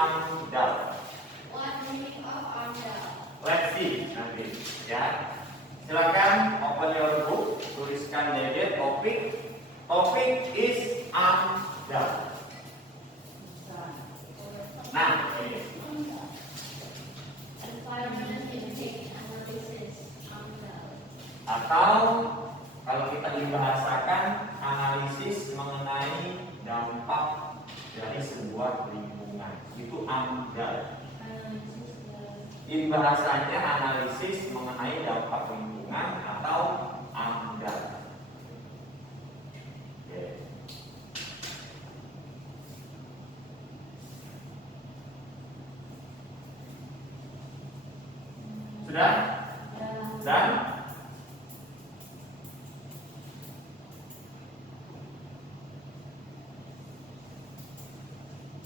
AMDAL? What meaning of AMDAL? Let's see nanti ya. Silakan open your book, tuliskan dede topik. Topik is AMDAL. Nah, ini. Environment impact analysis AMDAL. Atau kalau kita dibahasakan analisis mengenai dampak dari sebuah lingkungan, itu AMDAL. In bahasanya analisis mengenai dampak lingkungan atau AMDAL. Oke. Sudah? Dan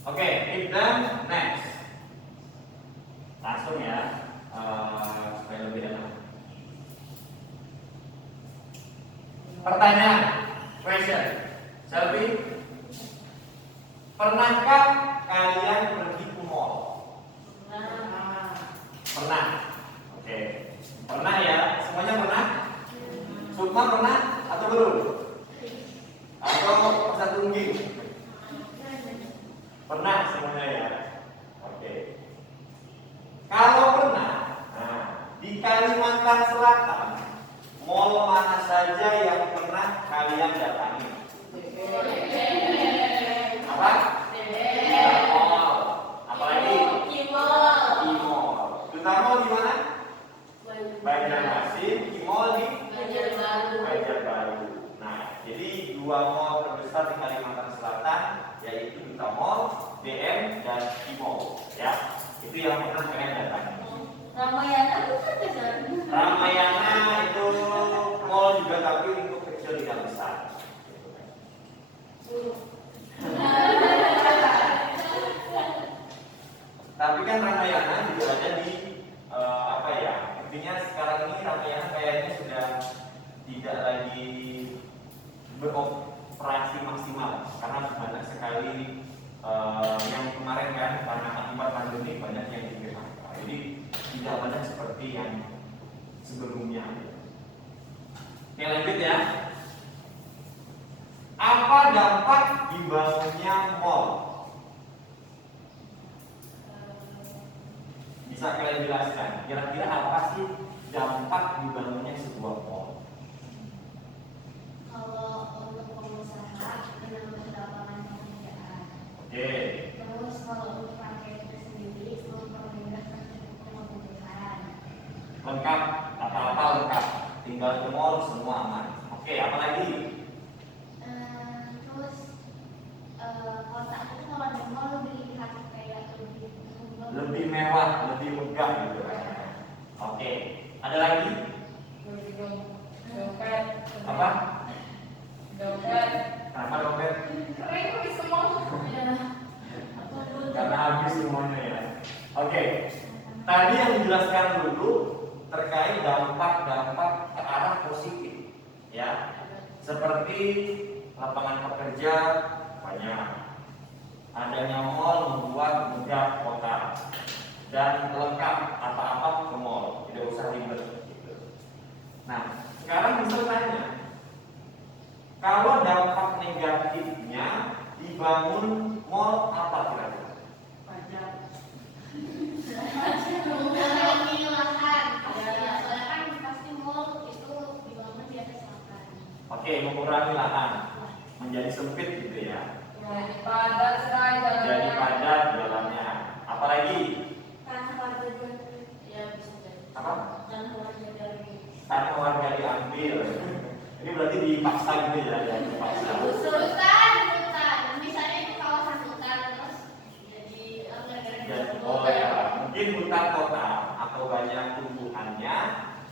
oke, keep them next. Langsung ya, supaya lebih enak. Pertanyaan, question. Selfie, pernahkah kalian pergi ke mall? Pernah. Oke, pernah ya? Semuanya pernah? Sukma pernah atau belum? Atau masa tunggu? Pernah semuanya ya? Oke. Kalau pernah, nah, di Kalimantan Selatan, mall mana saja yang pernah kalian datangi? Apa? Mall. Apalagi? Mall. Duta Mall di mana? Banjarmasin. Mall di Banjarbaru. Nah, jadi dua mall terbesar di Kalimantan Selatan yaitu Duta Mall, DM dan Mall. Ya, itu yang pernah kalian datangi. Ramayana bukan besar. Ramayana itu mall juga tapi untuk kecil tidak besar. Tapi kan Ramayana juga ada di apa ya? Intinya sekarang ini Ramayana kayaknya sudah tidak lagi beroperasi maksimal karena banyak sekali yang kemarin kan karena akibat pandemi banyak yang digerak. Jadi tidak banyak seperti yang sebelumnya. Oke, lanjut ya. Apa dampak dibangunnya mall? Bisa kalian jelaskan? Kira-kira apa sih dampak dibangunnya sebuah mall? Kalau untuk pengusaha menambah lapangan pekerjaan. Oke. Terus kalau untuk rakyat itu sendiri mempermudah kebutuhan. Lengkap, apa-apa lengkap. Tinggal ke mall semua aman. Oke, apa lagi? Terus kota itu kalau di mall lebih kayak Lebih mewah, lebih megah gitu. Oke, ada lagi? Dompet. Apa? Dompet. Kenapa dompet? Keren kok semua. Karena habis semuanya ya. Oke, tadi yang dijelaskan dulu terkait dampak-dampak ke arah positif, ya, seperti lapangan pekerja banyak, adanya mall membuat megah kota dan lengkap apa-apa ke mall, tidak usah ribet. Gitu. Nah, sekarang bisa tanya, kalau dampak negatifnya dibangun mall apa kira-kira? Pajak. mengurangi lahan. Ya, soalnya kan pasti mall itu dibangun di atas lahan. Oke, mengurangi lahan, menjadi sempit gitu ya. Jadi padat sekali jalannya. Jadi padat jalannya. Apalagi? Tanah warga juga ya bisa jadi. Apa? Tanah warga dari Tanah warga diambil. Ini berarti dipaksa gitu ya, dipaksa. hutan. Misalnya itu kawasan hutan terus jadi Oh ya, mungkin hutan kota atau banyak tumbuhannya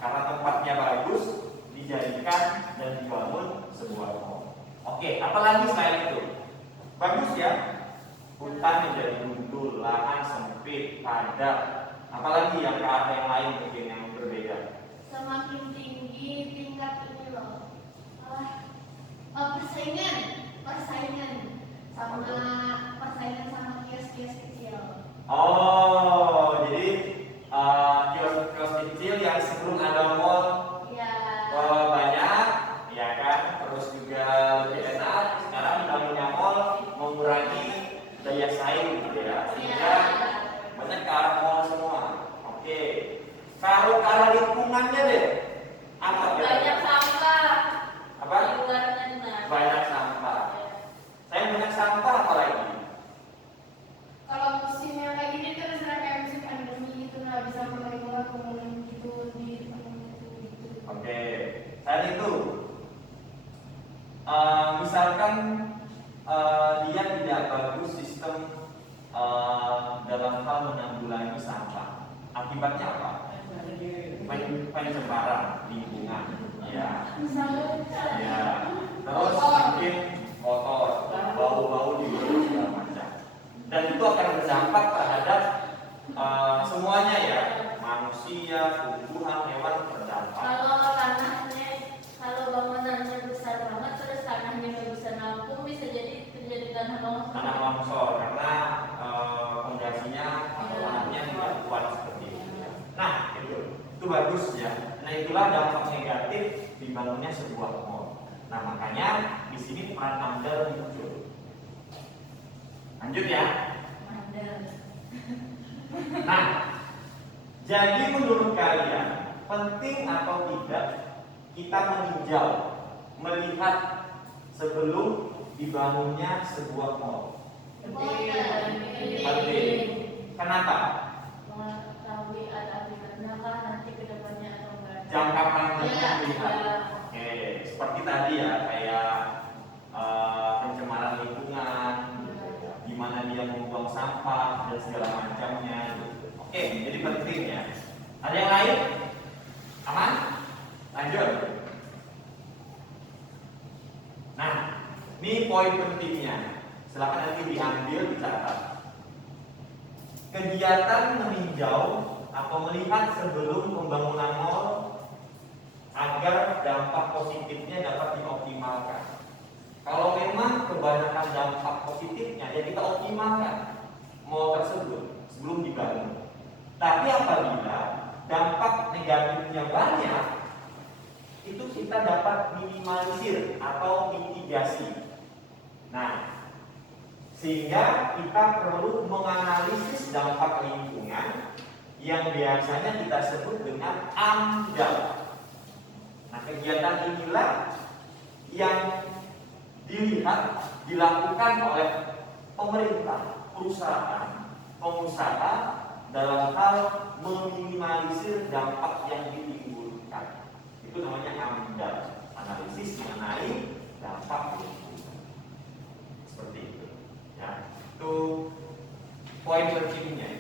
karena tempatnya bagus dijadikan dan dibangun sebuah mall. Oke, apalagi selain itu? Bagus ya, hutan menjadi gundul, lahan sempit, padat. Apalagi yang ke arah yang lain mungkin yang berbeda. semakin tinggi tingkat ini loh. Persaingan sama kios-kios kecil. dibiasain gitu ya, sehingga banyak ke arah mall semua. Oke, kalau ke arah lingkungannya deh, apa Banyak sampah. apa? Di luar sana. Banyak sampah. Saya banyak sampah apa lagi? Kalau musimnya kayak gini terus kayak musim pandemi gitu nggak bisa keluar gitu di tempat itu gitu. Oke, saat itu misalkan dia tidak bagus sistem dalam hal menanggulangi sampah, akibatnya apa? Pencemaran lingkungan, ya, ya. Terus mungkin kotor, bau-bau di mulut segala macam, dan itu akan berdampak terhadap semuanya ya, manusia, tumbuhan, hewan terdampak. Kalau tanahnya, kalau bangunannya besar banget, terus tanahnya nggak bisa nampung, bisa jadi terjadi tanah longsor. Tanah longsor karena fondasinya atau tanahnya tidak kuat seperti itu. Nah, itu bagus ya. Nah, itulah dampak negatif dibangunnya sebuah mall. Nah, makanya di sini peran AMDAL muncul. Lanjut ya. Nah, jadi menurut kalian penting atau tidak kita meninjau, melihat sebelum dibangunnya sebuah mall? Penting. Kenapa? Mengetahui akibatnya kan nanti kedepannya atau enggak. Jangka panjangnya melihat. Oke, seperti tadi ya, kayak pencemaran lingkungan, di mana dia membuang sampah dan segala macamnya. Oke, jadi penting ya. Ada yang lain? Aman? Lanjut. Nah, ini poin pentingnya. Silakan nanti diambil, dicatat. Kegiatan meninjau atau melihat sebelum pembangunan mall agar dampak positifnya dapat dioptimalkan. Kalau memang kebanyakan dampak positifnya, ya kita optimalkan mall tersebut sebelum dibangun. Tapi apabila dampak negatifnya banyak, itu kita dapat minimalisir atau mitigasi. Nah, sehingga kita perlu menganalisis dampak lingkungan yang biasanya kita sebut dengan AMDAL. Nah, kegiatan inilah yang dilihat dilakukan oleh pemerintah, perusahaan, pengusaha dalam hal meminimalisir dampak yang ditimbulkan. Itu namanya AMDAL, analisis mengenai dampak lingkungan. Seperti itu. Ya, itu poin pentingnya.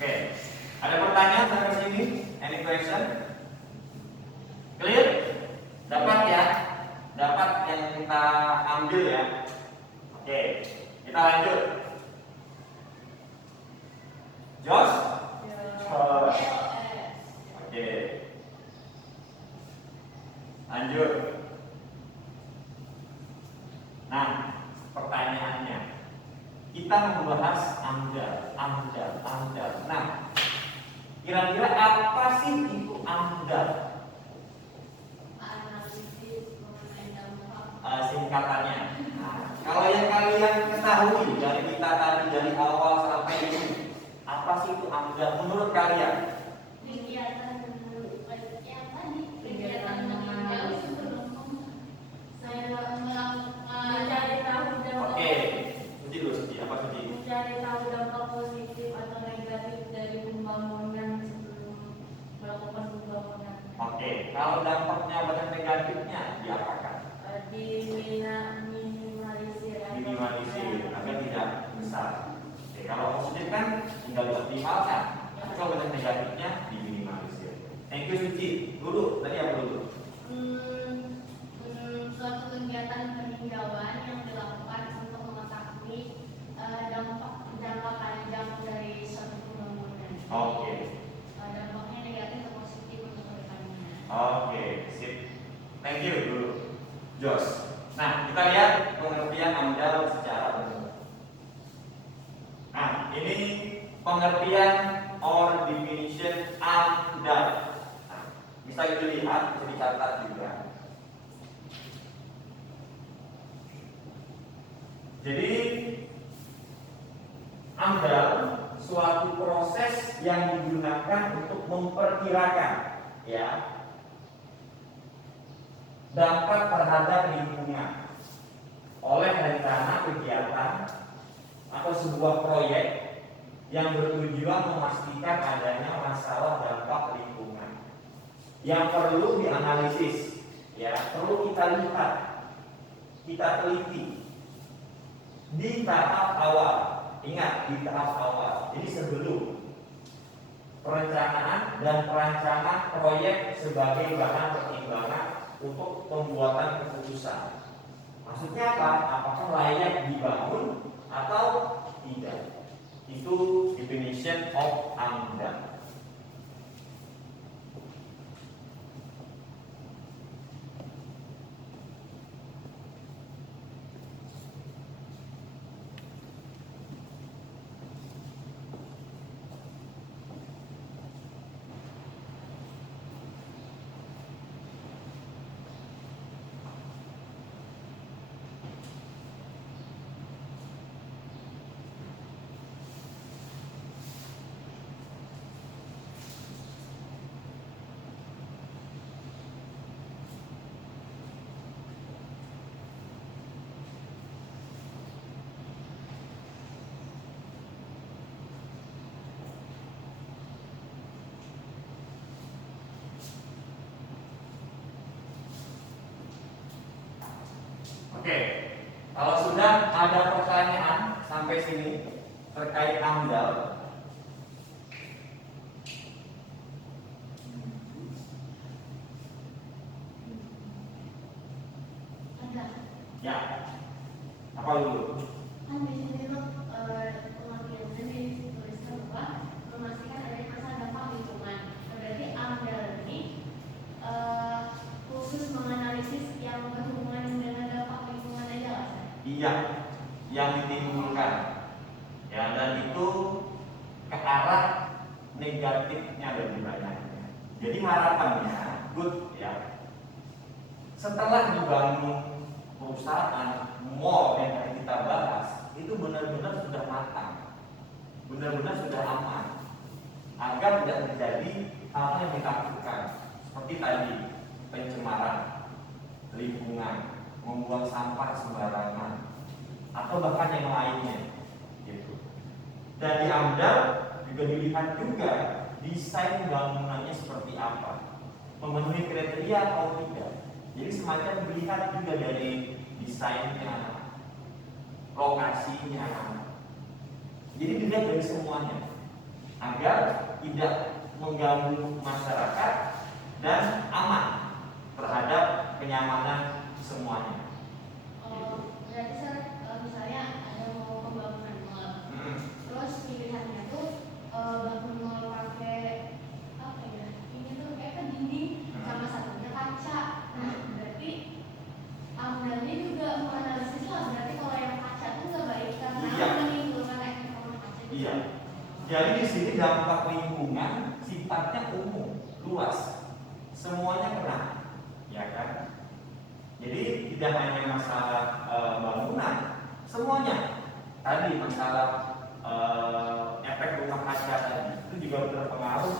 Oke, ada pertanyaan sampai sini? Any question? Clear? Dapat ya? Dapat yang kita ambil ya? Oke, kita lanjut. Josh? Oke. Lanjut. Nah, pertanyaannya, kita membahas AMDAL. Nah, kira-kira apa sih itu AMDAL? Analisis mengenai dampak. Singkatannya. Nah, kalau yang kalian ketahui dari kita tadi dari awal sampai ini, apa sih itu AMDAL menurut kalian? Kegiatan yang tadi kegiatan meninjau sebelum saya melakukan Mencari tahu dampak. Oke, Suci dulu, Suci. Apa Suci? Mencari tahu dampak positif atau negatif dari pembangunan sebelum melakukan pembangunan. Oke, kalau dampaknya banyak negatifnya, diapakan? Minimalisir. Minimalisir agar tidak besar. Oke, kalau positif kan tinggal dioptimalkan. Kalau banyak negatifnya diminimalisir. Thank you Suci. Dulu tadi apa dulu? Suatu kegiatan peninjauan yang dilakukan untuk mengetahui dampak jangka panjang dari suatu pembangunan. Oke. Dampaknya negatif atau positif. Thank you dulu, Jos. Nah, kita lihat pengertian AMDAL secara umum. Nah, ini pengertian or definition AMDAL. Nah, bisa dilihat, bisa dicatat juga. Jadi AMDAL suatu proses yang digunakan untuk memperkirakan, ya, dampak terhadap lingkungan oleh rencana kegiatan atau sebuah proyek yang bertujuan memastikan adanya masalah dampak lingkungan yang perlu dianalisis, ya, perlu kita lihat, kita teliti di tahap awal. Ingat, di tahap awal. Jadi sebelum perencanaan dan perancangan proyek sebagai bahan pertimbangan untuk pembuatan keputusan. Maksudnya apa? Apakah layak dibangun atau tidak? Itu definition of AMDAL. Oke, kalau sudah ada pertanyaan sampai sini terkait AMDAL, Ada. ya, apa dulu? Kan di sini tuh pengertiannya dituliskan bahwa memastikan adanya masalah dampak lingkungan. Berarti AMDAL ini khusus menganalisis yang berhubungan dengan dampak lingkungan aja lah. Iya, yang ditimbulkan, ya, dan itu ke arah negatifnya lebih banyak. Jadi harapannya, good, ya, setelah dibangun perusahaan, mall yang tadi kita bahas, itu benar-benar sudah matang, benar-benar sudah aman, agar tidak terjadi hal yang ditakutkan, seperti tadi pencemaran lingkungan, membuang sampah sembarangan, atau bahkan yang lainnya, gitu. Dan di AMDAL juga dilihat juga desain bangunannya seperti apa, memenuhi kriteria atau tidak. Jadi semacam dilihat juga dari desainnya, lokasinya. Jadi dilihat dari semuanya agar tidak mengganggu masyarakat dan aman terhadap kenyamanan semuanya. Berarti Sir, misalnya ada mau pembangunan mall, terus pilihannya tuh bangun mall pakai apa ya? Ini tuh kayak ke dinding sama satunya kaca. Nah, berarti AMDAL-nya juga menganalisis lah. Berarti kalau yang kaca tuh nggak baik karena Iya. menimbulkan efek rumah kaca. Iya. Jadi di sini dampak lingkungan sifatnya umum, luas, semuanya kena, ya kan? Jadi tidak hanya masalah bangunan, semuanya. Tadi masalah efek rumah kaca tadi itu juga berpengaruh,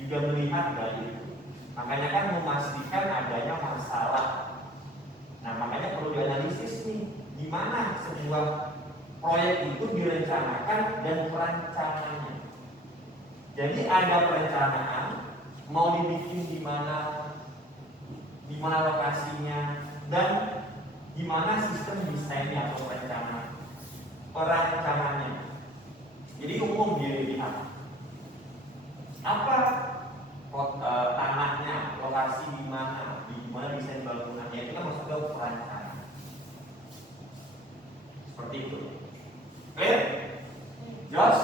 juga melihat dari itu. Makanya kan memastikan adanya masalah. Nah, makanya perlu dianalisis nih, gimana sebuah proyek itu direncanakan dan perancangannya. Jadi ada perencanaan, mau dibikin di mana lokasinya, dan di mana sistem desainnya atau perancangannya. Jadi umum dilihat apa tanahnya, lokasi di mana desain bangunannya, itu kan maksudnya perancangan. Seperti itu. Clear? Josh?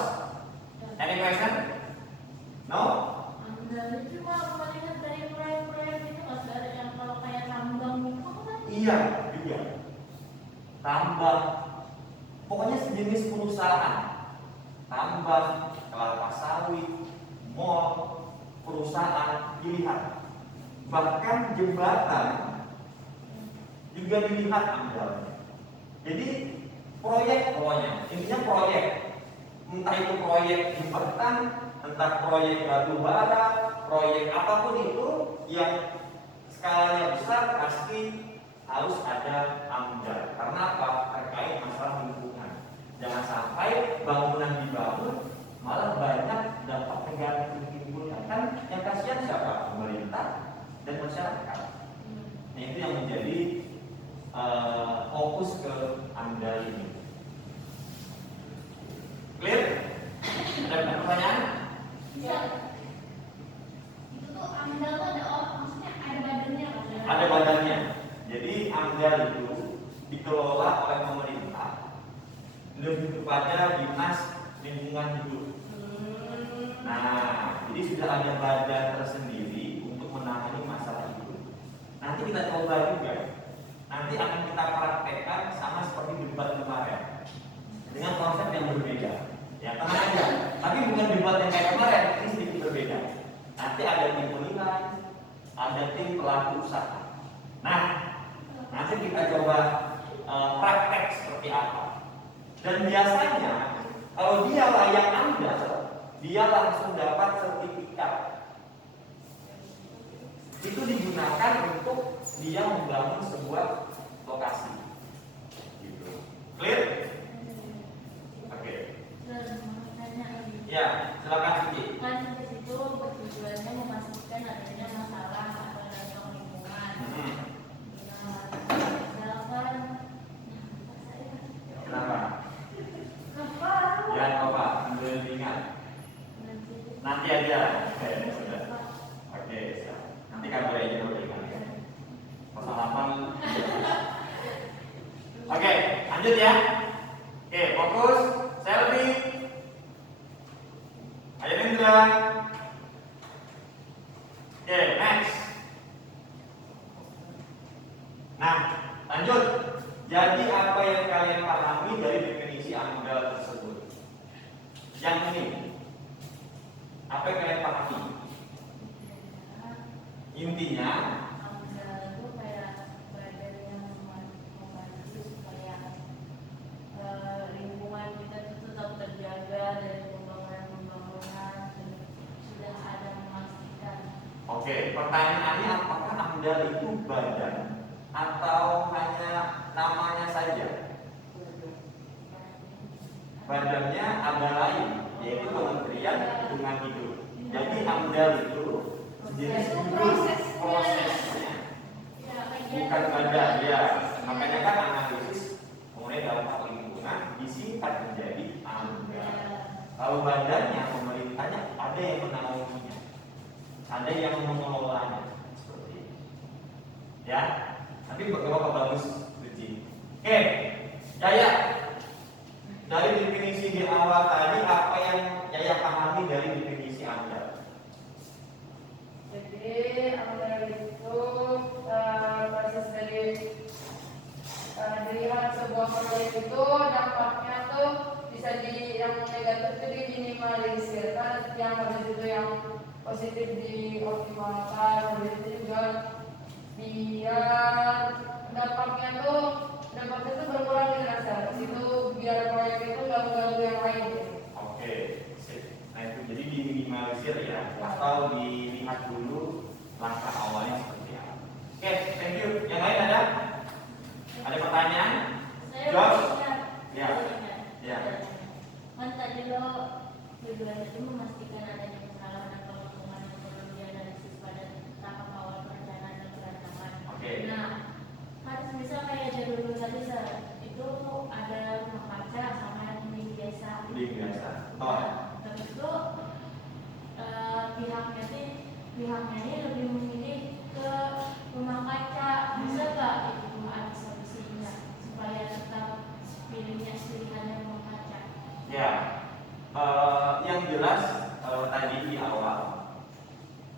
Any question? No? AMDAL itu cuma melihat dari proyek-proyek itu, nggak ada yang kalau kayak kuliah juga, tambang, pokoknya sejenis perusahaan, tambang, kelapa sawit, mall, perusahaan dilihat. Bahkan jembatan juga dilihat amdalnya. Jadi proyek pokoknya, intinya proyek, entah itu proyek jembatan, entah proyek batu bara, proyek apapun itu yang skalanya besar pasti harus ada amdal. Karena apa? Terkait masalah lingkungan. Jangan sampai bangunan dibangun malah banyak dampak negatif yang ditimbulkan. Kan yang kasihan siapa? Pemerintah dan masyarakat. Nah, itu yang menjadi fokus ke amdal ini. Clear? Ada pertanyaan? Bisa. Itu tuh amdal tuh ada maksudnya ada badannya kan? Ada badannya. Jadi amdal itu dikelola oleh pemerintah, lebih kepada dinas lingkungan hidup. Nah, jadi sudah ada badan tersendiri untuk menangani masalah itu. Nanti kita coba juga. Nanti akan kita praktekkan sama seperti debat kemarin dengan konsep yang berbeda. Ya, tenang aja. Tapi bukan debat yang kayak kemarin, ini sedikit berbeda. Nanti ada tim penilai, ada tim pelaku usaha. Nah, nanti kita coba praktek seperti apa. Dan biasanya kalau dia layak amdal, dia langsung dapat sertifikat. Itu digunakan untuk dia membangun sebuah lokasi. Gitu. Clear? Oke. Ya, silakan Siti. Kan di situ tujuannya memastikan adanya masalah atau dampak lingkungan. Nah, misalkan, Kenapa? Ya, Bapak, ambil ringan. Nanti aja. Oke, sudah. Oke, siap. Nanti kabar aja dulu ringan. 08. Oke, lanjut ya. Oke, fokus. Selfie. Ayo Indra. Oke, next. Nah, lanjut. Jadi apa yang kalian pahami dari definisi amdal tersebut? Yang ini, apa yang kalian pahami? Intinya, amdal itu kayak badan yang membantu supaya lingkungan kita itu tetap terjaga dari pembangunan sudah ada memastikan. oke, pertanyaannya apakah amdal itu badan atau hanya namanya saja? Badannya ada lain, yaitu Kementerian Lingkungan Hidup. Jadi amdal itu jenis prosesnya, bukan badan ya. Makanya kan analisis kemudian dampak lingkungan disingkat menjadi amdal. Kalau badannya pemerintahnya ada yang menaunginya, ada yang mengelolanya seperti itu. Ya, nanti bapak bagus Suci. Oke, Jaya. Dari definisi di awal tadi, apa yang Jaya pahami dari definisi amdal? Jadi amdal itu proses dari dilihat sebuah proyek itu dampaknya tuh bisa yang negatif itu diminimalisir, kan yang habis itu yang positif dioptimalkan, habis itu juga biar dampaknya tuh berkurang di rasa itu biar proyek itu nggak mengganggu yang lain. Oke, sip. Nah itu jadi diminimalisir ya, atau dilihat dulu langkah awalnya seperti apa. Oke, thank you. Yang lain ada? Ada pertanyaan? Saya Josh? punya Ya. Ya. Kan tadi lo tujuan itu memastikan adanya kesalahan atau lingkungan yang perlu dianalisis pada tahap awal perencanaan dan perancangan. Oke. Nah, harus bisa kayak dulu tadi itu ada rumah kaca sama yang link biasa. Link biasa. Nah, terus itu pihaknya ini lebih memilih ke rumah kaca. Bisa nggak itu ada solusinya supaya tetap pilihannya rumah kaca? Ya, yang jelas tadi di awal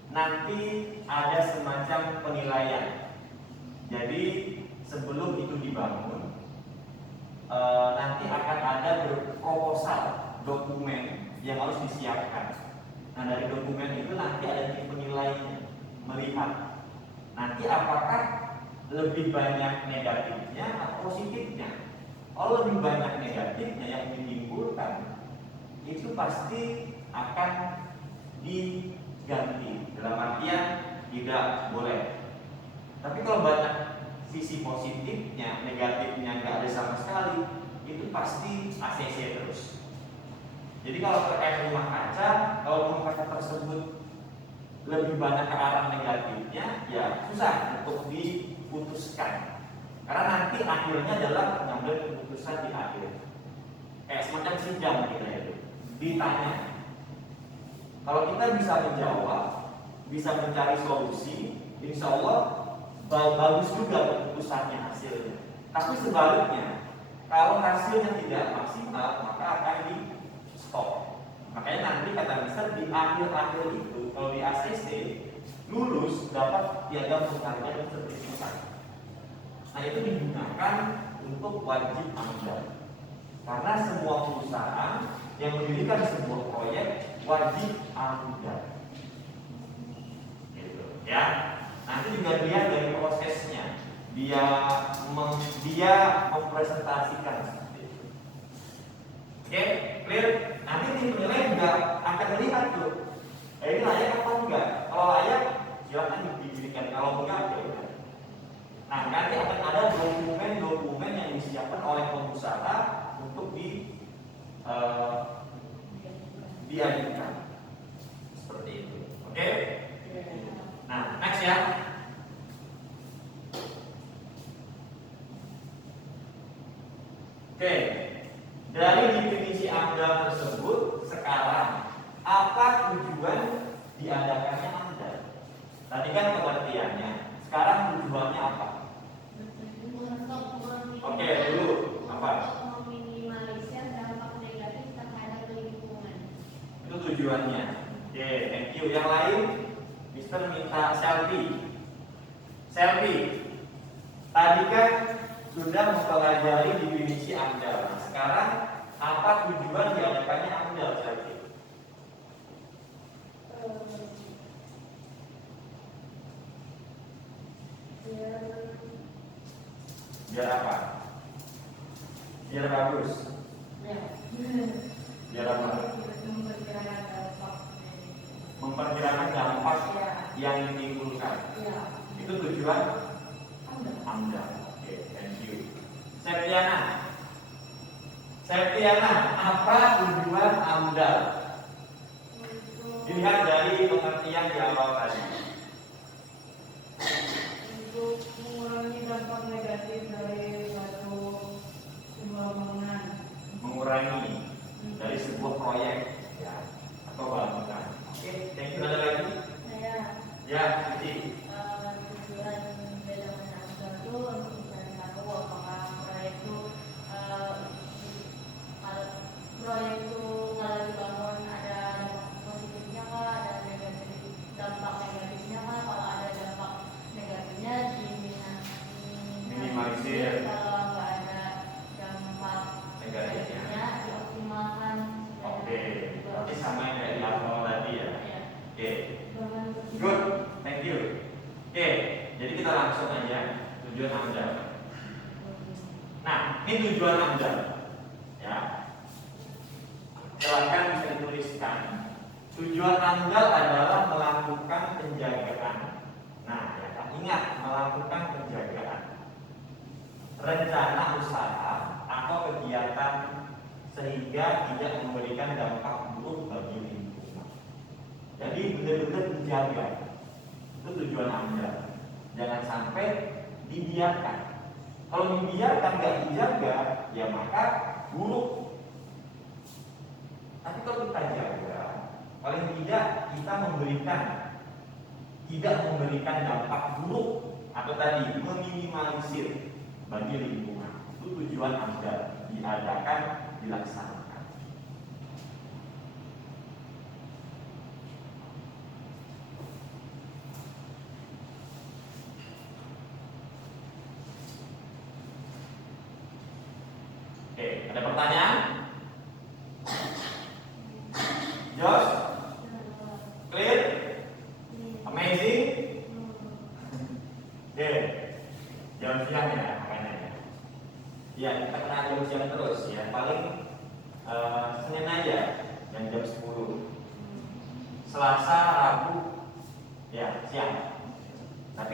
nanti ada semacam penilaian. Jadi sebelum itu dibangun, nanti akan ada proposal, dokumen yang harus disiapkan. Nah, dari dokumen itu nanti ada tim penilainya, melihat nanti apakah lebih banyak negatifnya atau positifnya. Kalau lebih banyak negatifnya yang ditimbulkan, itu pasti akan diganti. Dalam artian tidak boleh. Tapi kalau banyak sisi positifnya, negatifnya nggak ada sama sekali, itu pasti ACC terus. Jadi kalau terkait rumah kaca, kalau rumah kaca tersebut lebih banyak ke arah negatifnya, ya susah untuk diputuskan. Karena nanti akhirnya adalah mengambil keputusan di akhir. Kayak semacam sidang kita itu. Ditanya. Kalau kita bisa menjawab, bisa mencari solusi, insya Allah bagus juga keputusannya hasilnya. Tapi sebaliknya, kalau hasilnya tidak maksimal, maka akan di stop. Makanya nanti kata Mister di akhir-akhir itu, kalau di ACC lulus dapat piagam penghargaan dan sertifikat. Nah, itu digunakan untuk wajib amdal. Karena semua perusahaan yang mendirikan sebuah proyek wajib amdal. Gitu, ya. Nanti juga dilihat dari prosesnya. Dia mempresentasikan seperti itu. Oke, clear? Nanti tim penilai juga akan melihat tuh. Ini layak apa enggak? Kalau layak, silakan diberikan. Kalau enggak, ya udah. Nah, nanti akan ada dokumen-dokumen yang disiapkan oleh pengusaha untuk diajukan. Seperti itu. Oke? Nah, next ya. Oke. Dari definisi AMDAL tersebut, sekarang apa tujuan diadakannya AMDAL? Tadi kan pengertiannya. Sekarang tujuannya apa? Oke, dulu apa? Untuk meminimalisir dampak negatif terhadap lingkungan. Itu tujuannya. Oke, thank you. Yang lain, Mister minta selfie. Selfie. Tadi kan sudah mempelajari definisi AMDAL. Sekarang apa tujuan diadakannya AMDAL selfie? Biar apa? Biar bagus. Biar apa? Memperkirakan dampak yang ditimbulkan. Itu tujuan AMDAL. Oke, thank you. Septiana, apa tujuan AMDAL? Dilihat dari pengertian di awal tadi. Untuk mengurangi dampak negatif dari suatu sebuah bangunan. Mengurangi dari sebuah proyek ya, atau bangunan. Oke, thank you. Ada lagi? Saya Ya, Cici. tujuan dalam AMDAL itu untuk mencari tahu apakah proyek itu kalau dibangun ada dampak positifnya kah, ada dampak negatifnya kah, kalau ada dampak negatifnya Minimalisir. kalau nggak ada dampak Negatifnya. dioptimalkan. Oke, berarti sama yang kayak di awal tadi ya. Ya. Oke, good, thank you. Oke, jadi kita langsung aja tujuan AMDAL. Nah, ini tujuan AMDAL. Ya, silakan bisa dituliskan. Tujuan AMDAL adalah melakukan penjagaan. Nah, ya, ingat melakukan penjagaan. Rencana usaha atau kegiatan sehingga tidak memberikan dampak buruk bagi lingkungan. Jadi benar-benar menjaga. Itu tujuan AMDAL. Jangan sampai dibiarkan. Kalau dibiarkan nggak dijaga, ya maka buruk. Tapi kalau kita jaga, paling tidak kita tidak memberikan dampak buruk atau tadi meminimalisir bagi lingkungan. Itu tujuan AMDAL diadakan, dilaksanakan.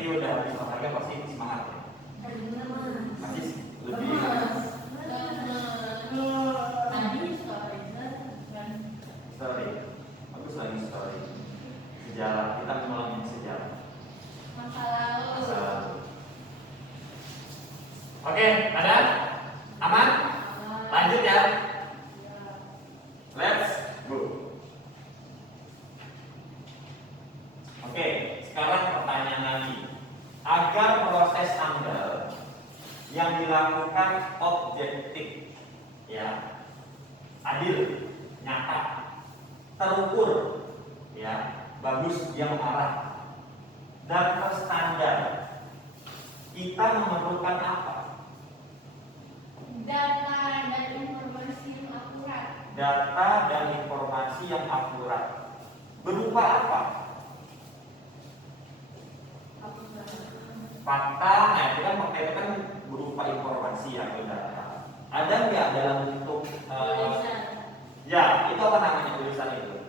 nanti udah habis olahraga pasti semangat ya. Masih lebih story. Bagus lagi story. Sejarah, kita ngomongin sejarah. Masa lalu. Masa lalu. Oke, ada? Aman? Lanjut ya. Let's go. Oke, sekarang pertanyaan lagi. Agar proses amdal yang dilakukan objektif, ya, adil, nyata, terukur, ya, bagus, yang mengarah, dan terstandar, kita memerlukan apa? Data dan informasi yang akurat. Data dan informasi yang akurat. Berupa apa? Fakta, nah itu kan makanya kan berupa informasi atau data. Ada nggak dalam bentuk ya itu apa namanya tulisan itu?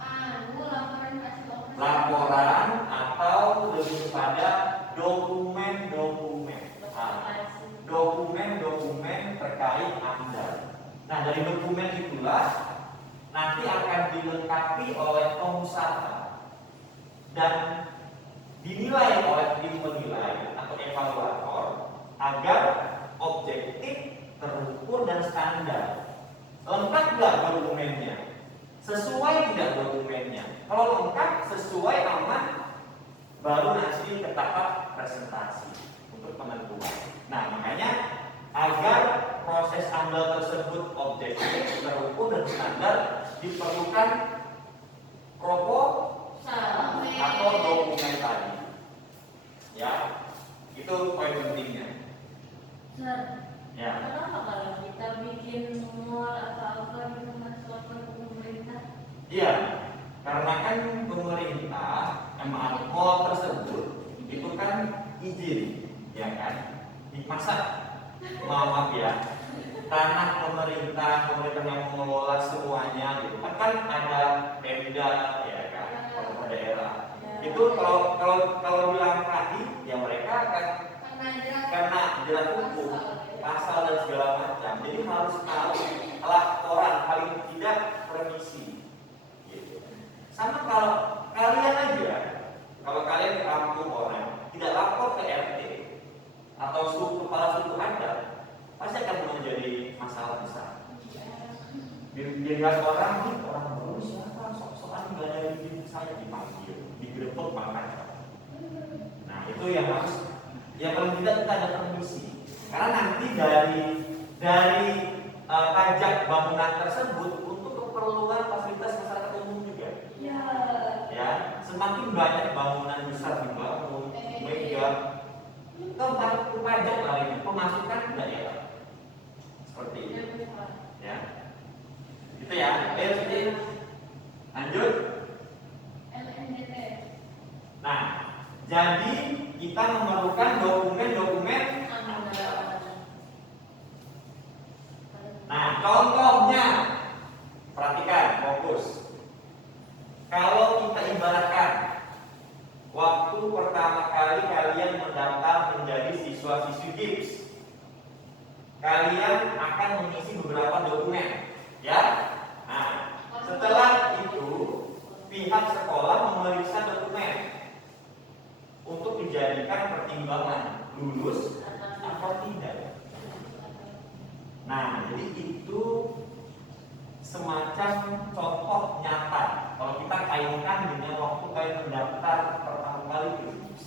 Laporan hasil operasi. Laporan atau lebih kepada dokumen-dokumen. Dokumen-dokumen terkait amdal. Nah dari dokumen itulah nanti akan dilengkapi oleh pengusaha dan dinilai oleh tim penilai atau evaluator agar objektif, terukur dan standar. Lengkap nggak dokumennya? Sesuai tidak dokumennya? Kalau lengkap, sesuai, aman, baru nanti ke tahap presentasi untuk penentuan. Nah makanya agar proses amdal tersebut objektif, terukur dan standar diperlukan atau dokumen tadi. Ya, itu poin pentingnya. Ya. Kenapa kalau kita bikin mall atau apa gitu masuk ke pemerintah? Iya, karena kan pemerintah mall tersebut itu kan izin, ya kan? Masa maaf ya, tanah pemerintah yang mengelola semuanya gitu kan ada Pemda, ya kan, pemerintah daerah. Itu kalau dilangkahi ya mereka akan karena jelas hukum, pasal dan segala macam. Jadi harus tahu laporan paling tidak permisi. Gitu. Sama kalau kalian aja, kalau kalian di kampung orang tidak lapor ke RT atau kepala suku adat, pasti akan menjadi masalah besar. Dilihat orang ini orang baru siapa sok-sokan nggak ada di saya dipanggil, digerebek makanya. Nah itu yang harus, yang paling tidak kita ada permisi. Karena nanti dari pajak bangunan tersebut untuk keperluan fasilitas masyarakat umum juga. Ya, semakin banyak bangunan besar dibangun, mega, ke pajak lainnya, pemasukan daerah. Seperti itu. Ya. Itu ya. Oke, lanjut. LNDT. Nah, jadi kita memerlukan dokumen-dokumen. Nah, contohnya, perhatikan, fokus. Kalau kita ibaratkan waktu pertama kali kalian mendaftar menjadi siswa-siswi GIPS, kalian akan mengisi beberapa dokumen, ya. Nah, setelah itu pihak sekolah memeriksa dokumen untuk dijadikan pertimbangan lulus atau tidak. Nah, jadi itu semacam contoh nyata kalau kita kaitkan dengan waktu kalian mendaftar pertama kali ke GIPS.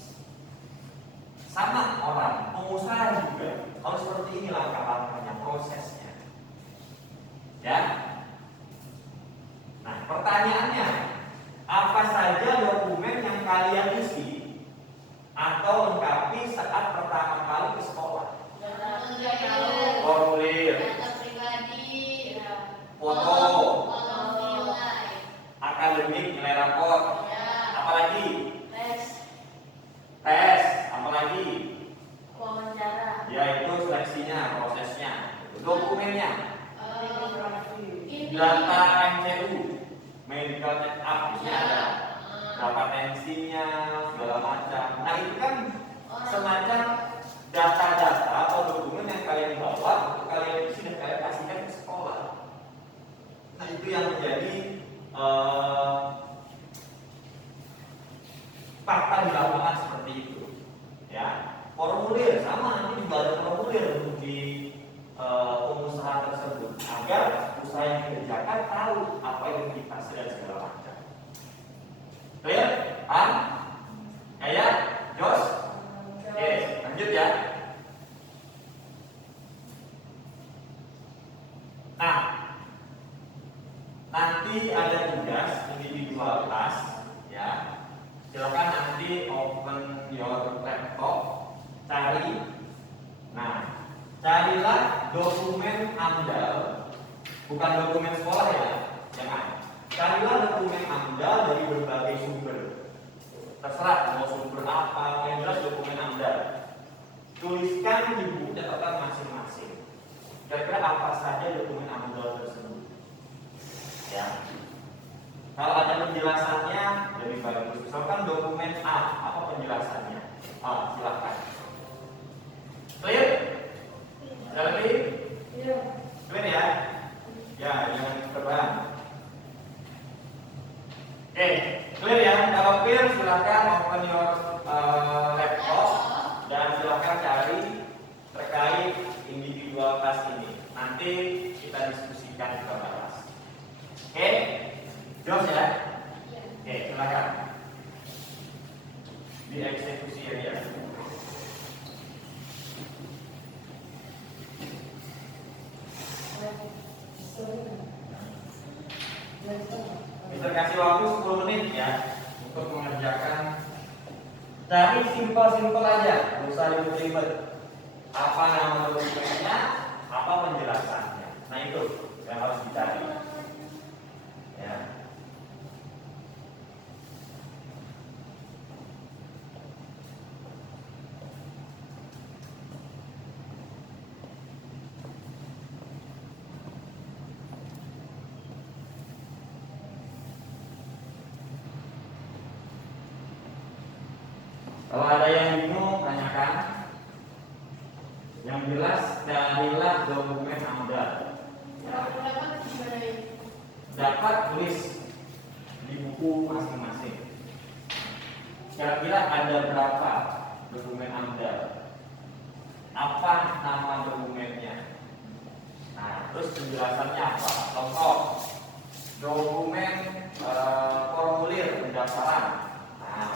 Sama orang, pengusaha juga kalau seperti ini langkah-langkahnya, prosesnya. Ya. Nah, pertanyaannya, apa saja dokumen yang kalian isi atau lengkapi saat pertama kali ke sekolah? Formulir, Data pribadi, foto, nilai, akademik, nilai rapor, apalagi tes, apalagi wawancara, yaitu seleksinya, prosesnya, dokumennya, ini data MCU, medical check up, ini ada berapa tensinya, macam. Nah itu kan semacam data-data atau dokumen yang kalian bawa, kalian isi dan kalian kasihkan ke sekolah. Nah itu yang menjadi fakta di lapangan seperti itu. Ya, formulir sama, nanti juga ada formulir untuk di pengusaha tersebut agar usaha yang dikerjakan tahu apa identitasnya dan segala macam. Clear? An? Kayak? Jos? Oke, lanjut ya. Nah, nanti ada tugas individual task, ya. Silakan nanti open your laptop, cari. Nah, carilah dokumen AMDAL, bukan dokumen sekolah ya, jangan. Carilah dokumen AMDAL dari berbagai sumber. Terserah mau sumber apa, yang jelas dokumen AMDAL. Tuliskan di buku catatan masing-masing. Kira-kira apa saja dokumen AMDAL tersebut? Ya. Kalau ada penjelasannya lebih bagus. Misalkan dokumen A, apa penjelasannya? Silakan. Clear? Jadi, clear ya? Ya, jangan terbang. Oke, clear ya? Kalau clear, silakan open your laptop dan silakan cari terkait individual task ini. Nanti kita diskusikan di kelas. Oke? Jos ya? Oke, silakan. Dieksekusi ya. Bisa kasih waktu 10 menit ya untuk mengerjakan. Cari simpel-simpel aja, nggak usah ribet-ribet. Apa nama dokumennya, apa penjelasannya. Nah itu yang harus dicari. Ya. Kalau ada yang bingung, tanyakan. Yang jelas, carilah dokumen AMDAL. Dapat tulis di buku masing-masing. Kira-kira ada berapa dokumen AMDAL? Apa nama dokumennya? Nah, terus penjelasannya apa? Contoh, dokumen formulir pendaftaran. Nah,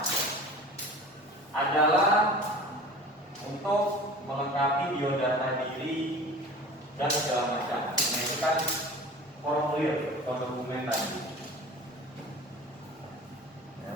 adalah untuk melengkapi biodata diri dan segala macam. Nah itu kan formulir atau dokumen tadi. Ya.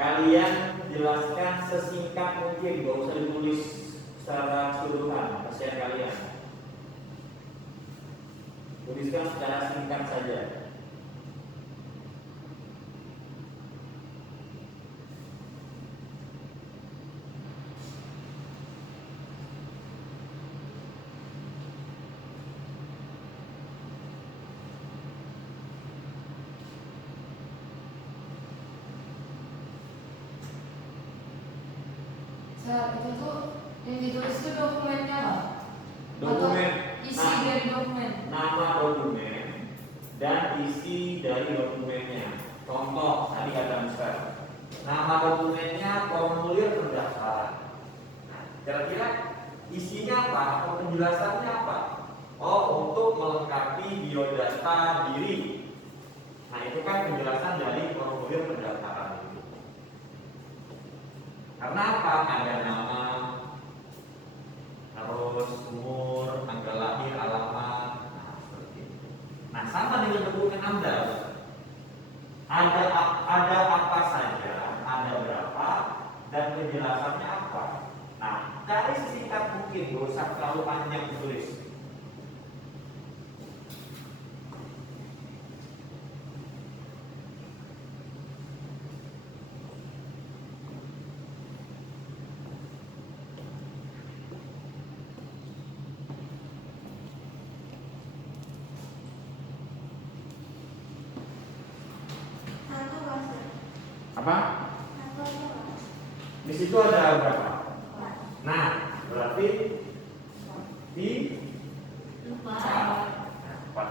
kalian jelaskan sesingkat mungkin, gak usah ditulis secara keseluruhan kasihan kalian. Tuliskan secara singkat saja. Saat itu tuh yang ditulis itu dokumennya Pak? Dokumen, Atau isi dari dokumen? nama dokumen dan isi dari dokumennya. Contoh tadi kata Mister, nama dokumennya formulir pendaftaran. Kira-kira isinya apa atau penjelasannya apa? Oh, untuk melengkapi biodata diri. Nah, itu kan penjelasan dari formulir pendaftaran itu. Karena apa? Ada nama, terus umur, tanggal lahir, alamat, nah seperti itu. Nah, sama dengan dokumen Anda. Ada apa saja, ada berapa, dan penjelasannya apa. Nah, cari sesingkat mungkin, gak usah terlalu panjang ditulis. Satu bahasa. Apa? Satu apa? Di situ ada berapa? Nah, berarti di Lupa. empat.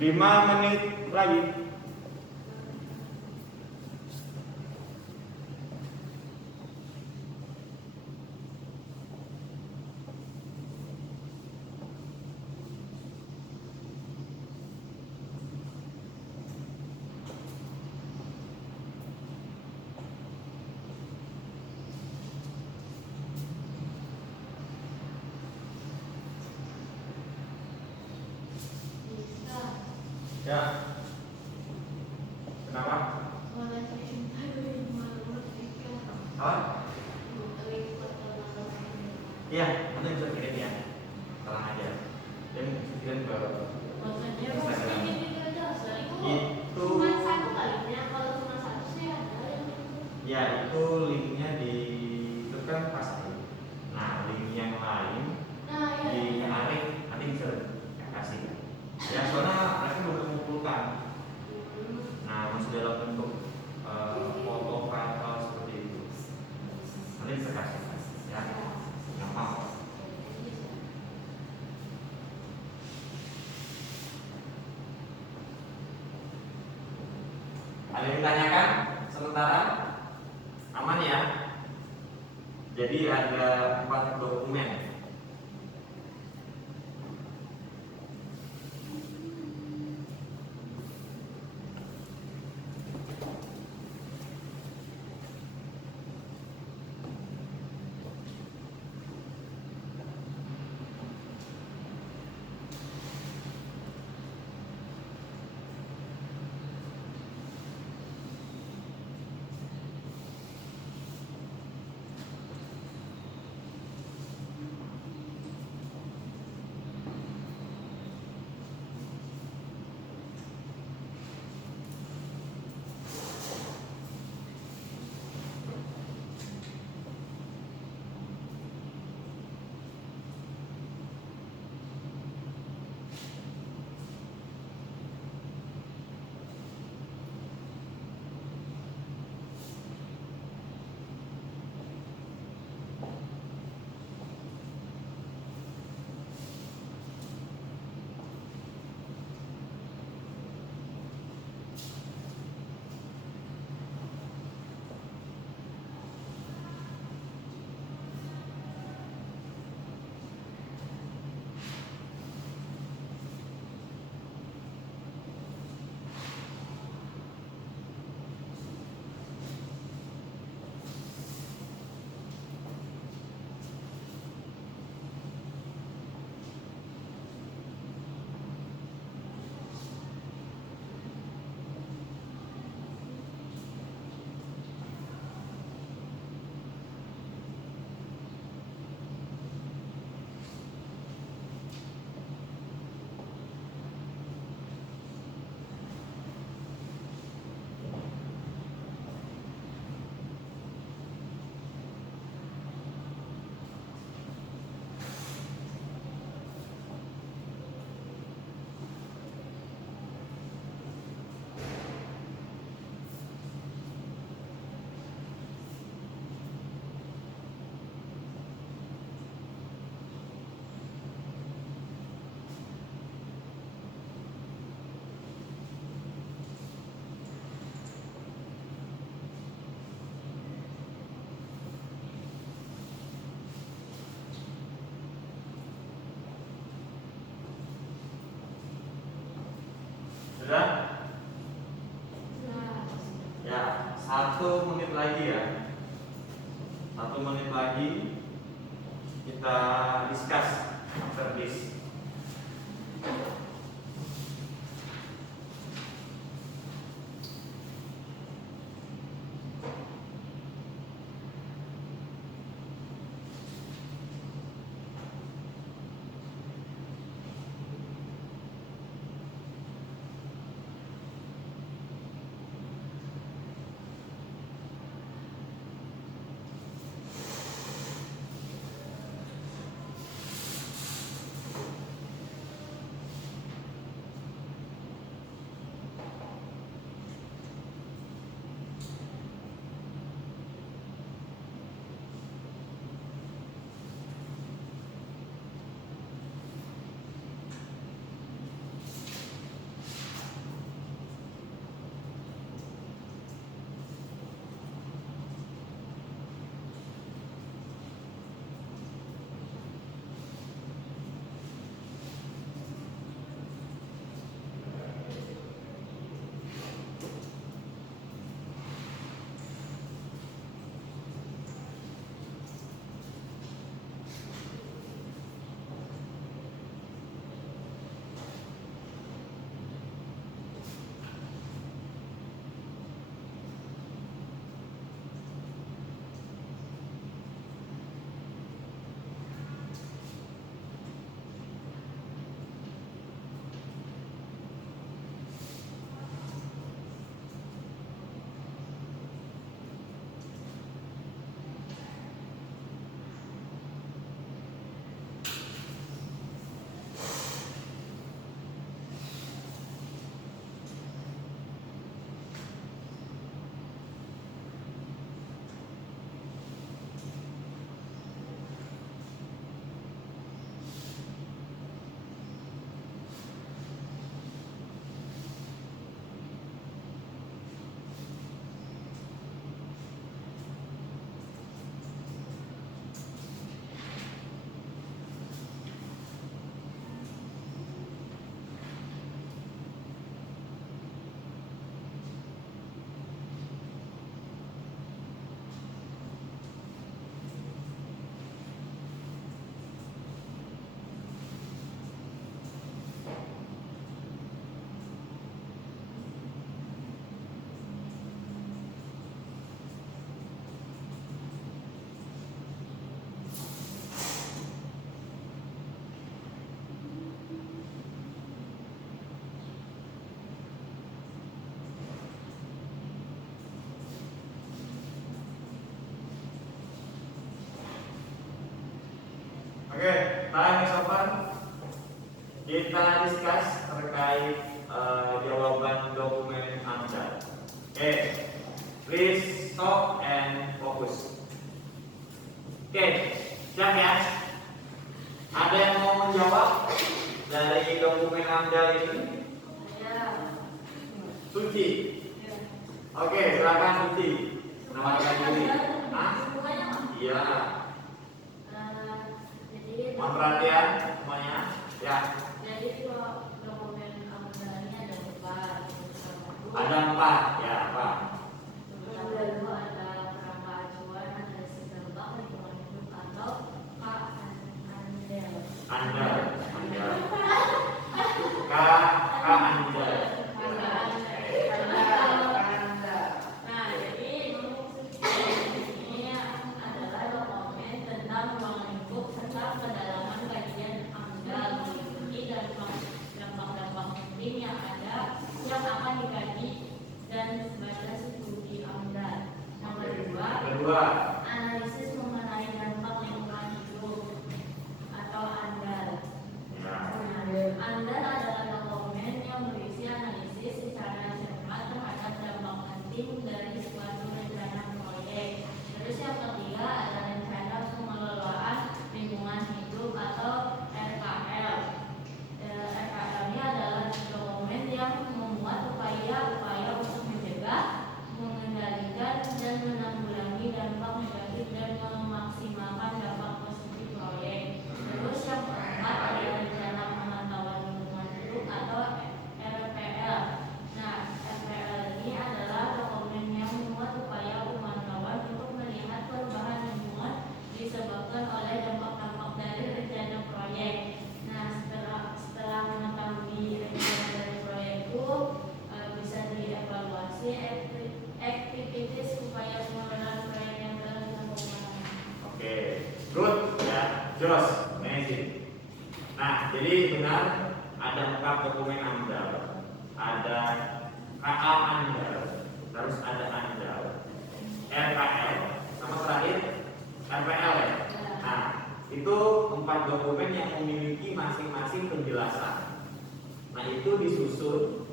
Lima menit lagi. Bisa. Ya. Kenapa? Mana cerita dari mana mereka? Apa? Ikut orang Iya, nanti bisa kirim ya. Tenang aja. Dan kirim ke Maksudnya Instagram. ini juga jelas lah. Itu Itu cuma satu kalinya. Kalau cuma satu sih ada yang itu. ya itu linknya di itu kan pasti. Nah, link yang lain Nah, iya. di Arif nanti bisa kasih. Ya soalnya mereka belum mengumpulkan. Nah, masih dalam bentuk foto file seperti itu. Nanti bisa kasih. Ya, gampang. Ada yang ditanyakan sementara? Aman ya? Jadi ada 4 dokumen. 1 menit lagi ya. 1 menit lagi kita discuss after this. Oke, time is open. Kita discuss terkait jawaban dokumen Anda. Oke, please stop and focus. Oke, siap ya? Ada yang mau menjawab dari dokumen Anda ini? Suci. Oke, silakan Suci. Menawarkan diri. Hah? Iya. Mohon perhatian semuanya. Ya. Jadi kalau dokumen amdalnya ada 4. Ada 4. Ya, apa? Pertama itu ada kerangka acuan, ada sistem bank, lingkungan hidup atau KANDEL. Anda. Anda. Nah, jadi ini adalah dokumen tentang ruang lingkup serta kedalaman kajian AMDAL meliputi dampak-dampak penting yang ada yang akan dikaji dan batas studi AMDAL. Yang kedua, analisis mengenai dampak lingkungan hidup atau ANDAL. ANDAL adalah dokumen yang berisi analisis secara cermat terhadap dampak penting dari suatu rencana proyek. Terus yang ketiga ada rencana pengelolaan lingkungan hidup atau RKL. RKL ini adalah dokumen yang memuat upaya-upaya untuk mencegah, mengendalikan, dan menanggulangi dampak Jos, amazing. Nah, jadi benar ada 4 dokumen AMDAL, ada KA AMDAL, terus ada AMDAL, RKL, sama terakhir RPL ya. Nah, itu 4 dokumen yang memiliki masing-masing penjelasan. Nah, itu disusun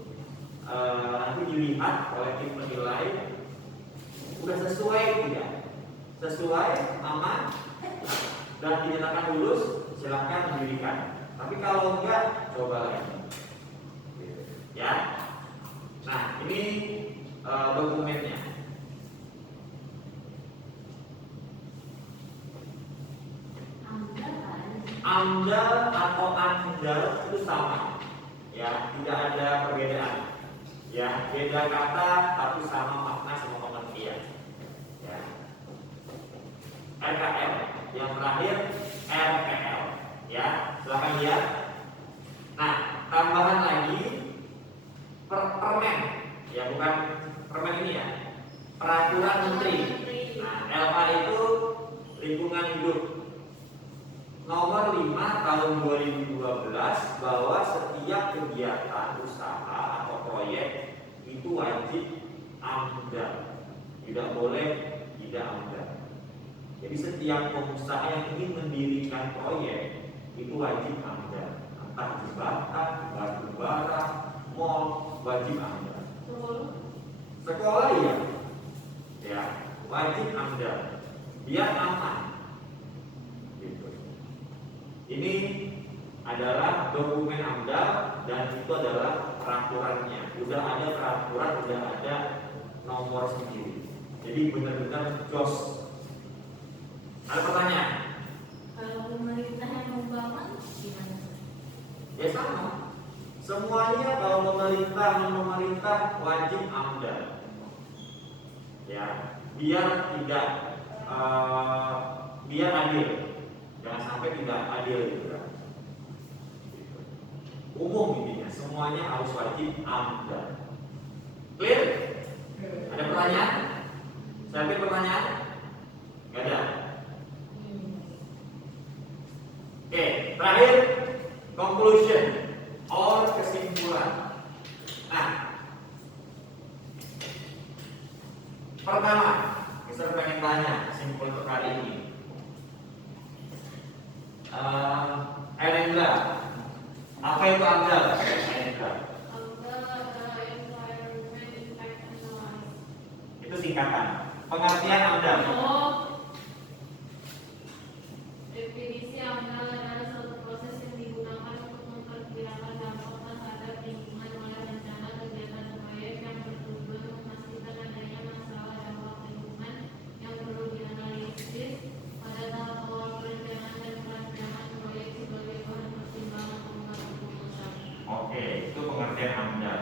nanti dilihat oleh tim penilai udah sesuai tidak, sesuai, aman, dan dinyatakan lulus, silahkan mendirikan. Tapi kalau enggak, coba lagi. Ya. Nah, ini dokumennya. AMDAL atau AMDAL itu sama, ya, tidak ada perbedaan. Ya, beda kata tapi sama makna sama pengertian. Ya. RKL, yang terakhir RPL. Ya, silakan lihat. Nah, tambahan lagi permen, ya bukan permen ini ya, peraturan menteri. Nah, LA itu lingkungan hidup nomor 5 tahun 2012 bahwa setiap kegiatan usaha atau proyek itu wajib AMDAL, tidak boleh tidak AMDAL. Jadi setiap pengusaha yang ingin mendirikan proyek itu wajib AMDAL, entah jembatan, batu bara, mall, wajib AMDAL. Sekolah ya, wajib AMDAL, biar aman. Gitu. Ini adalah dokumen AMDAL dan itu adalah peraturannya. Udah ada peraturan, udah ada nomor sendiri. Jadi benar-benar jos. Ada pertanyaan? Kalau pemerintah yang membangun gimana? Ya sama. Semuanya kalau memerintah wajib AMDAL. Ya, biar tidak biar adil. Jangan sampai tidak adil juga. Umum intinya, semuanya harus wajib AMDAL. Clear? Ada pertanyaan? Siapa pertanyaan? Gak ada. Oke, terakhir conclusion or kesimpulan. Nah, pertama, Mister pengen tanya kesimpulan untuk hari ini. Erendra, apa itu AMDAL? Erendra, itu singkatan. Pengertian AMDAL. Definisi AMDAL adalah suatu proses yang digunakan untuk memperkirakan dampak terhadap lingkungan oleh rencana kegiatan proyek yang bertujuan memastikan adanya masalah dampak lingkungan yang perlu dianalisis pada tahap awal perencanaan dan perancangan proyek sebagai bahan pertimbangan pembuat keputusan. Oke, itu pengertian AMDAL.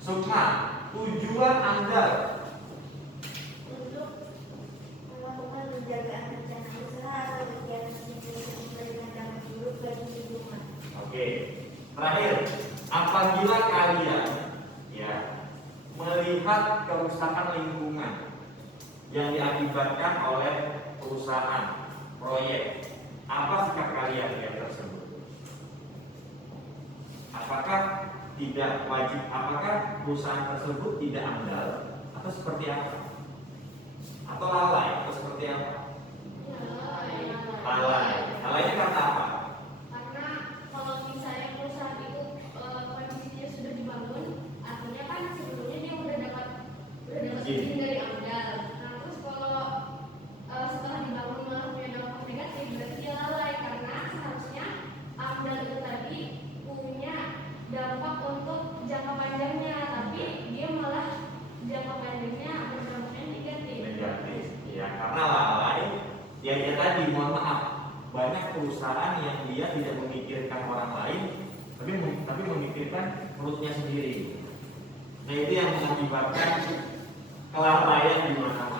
Sukma, tujuan AMDAL. Untuk melakukan penjagaan rencana usaha atau kegiatan sesuai dengan dampak buruk bagi lingkungan. Oke, terakhir, apabila kalian ya melihat kerusakan lingkungan yang diakibatkan oleh perusahaan proyek, apa sikap kalian yang tersebut? Apakah tidak wajib? Apakah perusahaan tersebut tidak AMDAL atau seperti apa? Atau lalai atau seperti apa? Lalai. Lalainya karena apa? Karena kalau misalnya perusahaan itu kondisinya sudah dibangun, artinya kan sebelumnya dia udah dapat izin dari AMDAL. Nah terus kalau setelah dibangun malah punya dampak negatif, berarti dia lalai karena seharusnya AMDAL itu tadi punya dampak untuk jangka panjangnya, tapi dia malah jangka panjangnya berdampaknya negatif. Negatif. Ya, karena lalai. Ya tadi, mohon maaf, banyak perusahaan yang dia tidak memikirkan orang lain, tapi memikirkan perutnya sendiri. Nah itu yang mengakibatkan kelalaian di mana